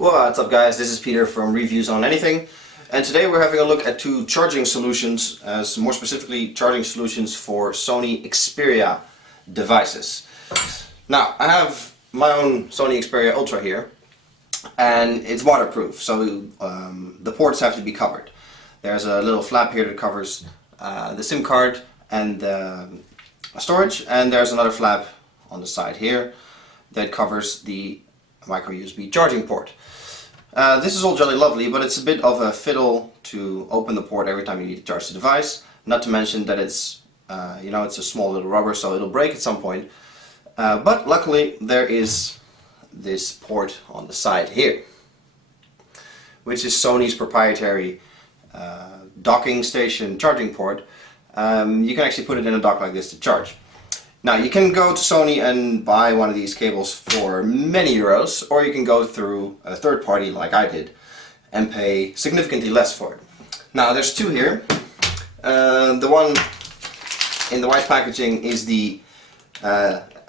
What's up guys, this is Peter from Reviews on Anything, and today we're having a look at two charging solutions, more specifically charging solutions for Sony Xperia devices. Now I have my own Sony Xperia Ultra here, and it's waterproof, so the ports have to be covered. There's a little flap here that covers the SIM card and the storage, and there's another flap on the side here that covers the micro USB charging port. This is all jolly lovely, but it's a bit of a fiddle to open the port every time you need to charge the device. Not to mention that it's it's a small little rubber, so it'll break at some point. But luckily there is this port on the side here, which is Sony's proprietary docking station charging port. You can actually put it in a dock like this to charge. Now you can go to Sony and buy one of these cables for many euros, or you can go through a third party like I did and pay significantly less for it. Now there's two here. The one in the white packaging is the,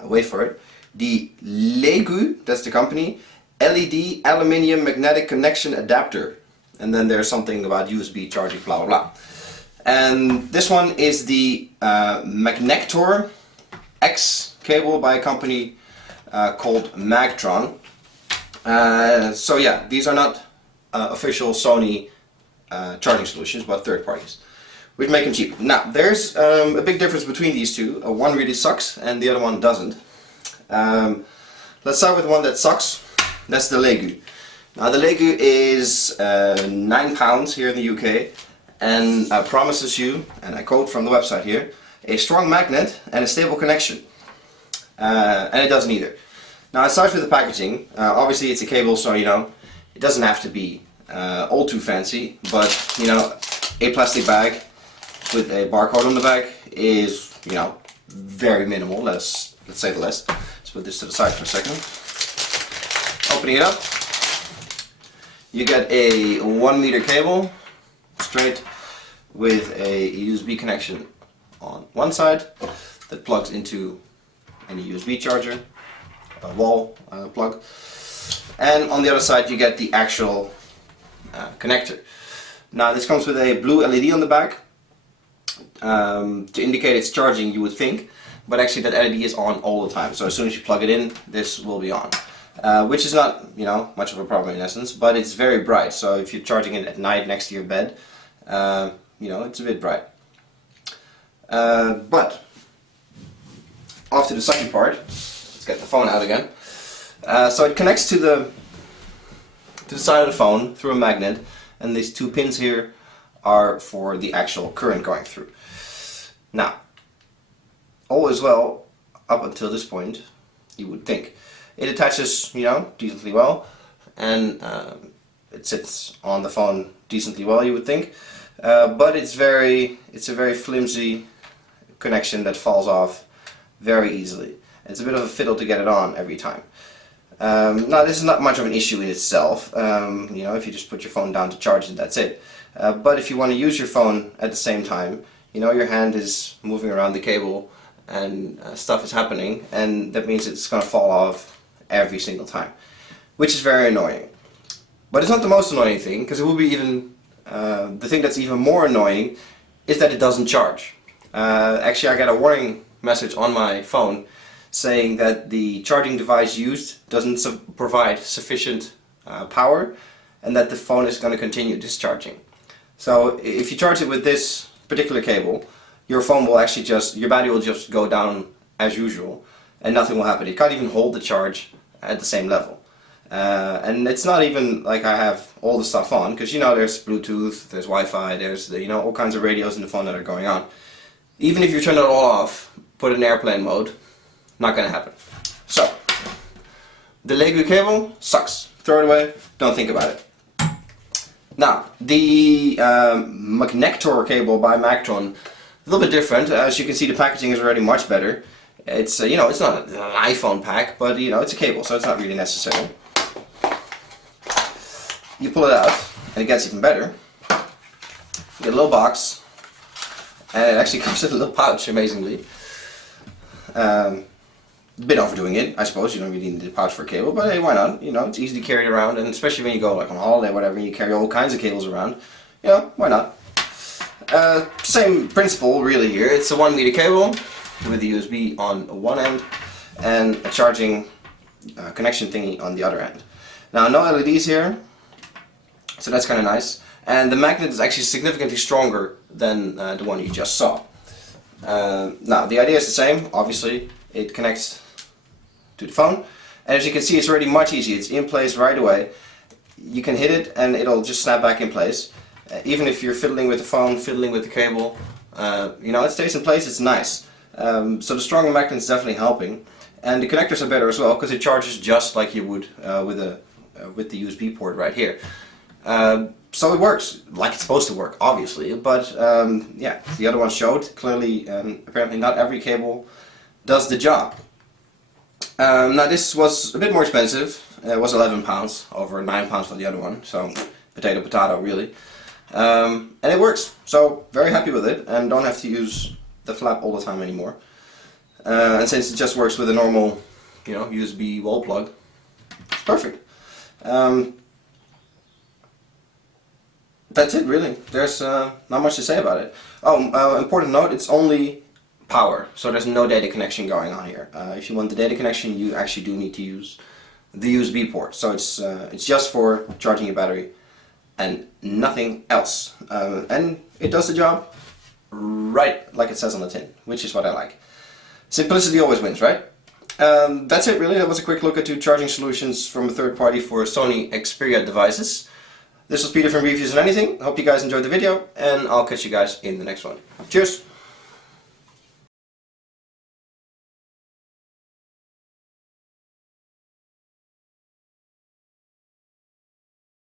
wait for it, the Legu, that's the company, LED Aluminium Magnetic Connection Adapter. And then there's something about USB charging, blah blah blah. And this one is the Magnector X cable by a company called Magtron. So yeah, these are not official Sony charging solutions, but third parties, which make them cheaper. Now there's a big difference between these two. One really sucks and the other one doesn't. Let's start with the one that sucks. That's the Legu. Now the Legu is £9 here in the UK and promises you, and I quote from the website here, a strong magnet and a stable connection. And it doesn't either. Now it starts with the packaging. Obviously it's a cable, so it doesn't have to be all too fancy, but a plastic bag with a barcode on the back is very minimal. Let's say the least. Let's put this to the side for a second. Opening it up, you get a 1 meter cable straight with a USB connection on one side that plugs into any USB charger, a wall plug, and on the other side you get the actual connector. Now this comes with a blue LED on the back to indicate it's charging, you would think, but actually that LED is on all the time, so as soon as you plug it in, this will be on. Which is not much of a problem in essence, but it's very bright, so if you're charging it at night next to your bed, it's a bit bright. But off to the sucky part. Let's get the phone out again. So it connects to the side of the phone through a magnet, and these two pins here are for the actual current going through. Now, all is well up until this point, you would think. It attaches, decently well, and it sits on the phone decently well, you would think. But it's a very flimsy connection that falls off very easily. It's a bit of a fiddle to get it on every time. Now this is not much of an issue in itself, if you just put your phone down to charge it, that's it. But if you want to use your phone at the same time, your hand is moving around the cable and stuff is happening, and that means it's going to fall off every single time, which is very annoying. But it's not the most annoying thing, because it will be even, the thing that's even more annoying is that it doesn't charge. Actually I got a warning message on my phone saying that the charging device used doesn't provide sufficient power, and that the phone is going to continue discharging. So if you charge it with this particular cable, your phone will actually your battery will just go down as usual and nothing will happen. It can't even hold the charge at the same level. And it's not even like I have all the stuff on, because there's Bluetooth, there's Wi-Fi, there's all kinds of radios in the phone that are going on. Even if you turn it all off, put it in airplane mode, not gonna happen. So, the Legu cable sucks. Throw it away, don't think about it. Now, the Magnector cable by Magtron, a little bit different. As you can see, the packaging is already much better. It's it's not an iPhone pack, but it's a cable, so it's not really necessary. You pull it out, and it gets even better. You get a little box, and it actually comes in a little pouch, amazingly. A bit overdoing it, I suppose. You don't really need the pouch for a cable, but hey, why not? You know, it's easy to carry it around, and especially when you go like on holiday or whatever, and you carry all kinds of cables around. You know, why not? Same principle really here. It's a 1 meter cable with a USB on one end and a charging connection thingy on the other end. Now, no LEDs here, so that's kind of nice. And the magnet is actually significantly stronger than the one you just saw. Now, the idea is the same. Obviously, it connects to the phone, and as you can see, it's already much easier. It's in place right away. You can hit it and it'll just snap back in place. Even if you're fiddling with the phone, fiddling with the cable, you know, it stays in place. It's nice. So the stronger magnet is definitely helping, and the connectors are better as well because it charges just like you would with the USB port right here. So it works like it's supposed to work, obviously, but yeah, the other one showed clearly. Apparently, not every cable does the job. Now this was a bit more expensive. It was £11 over £9 for the other one, so potato really. And it works, so very happy with it, and don't have to use the flap all the time anymore. And since it just works with a normal, you know, USB wall plug, it's perfect. That's it really. There's not much to say about it. Oh, important note, it's only power, so there's no data connection going on here. If you want the data connection, you actually do need to use the USB port. So it's just for charging your battery and nothing else. And it does the job right like it says on the tin, which is what I like. Simplicity always wins, right? That's it really. That was a quick look at 2 charging solutions from a third party for Sony Xperia devices. This was Peter from Reviews on Anything. Hope you guys enjoyed the video, and I'll catch you guys in the next one. Cheers!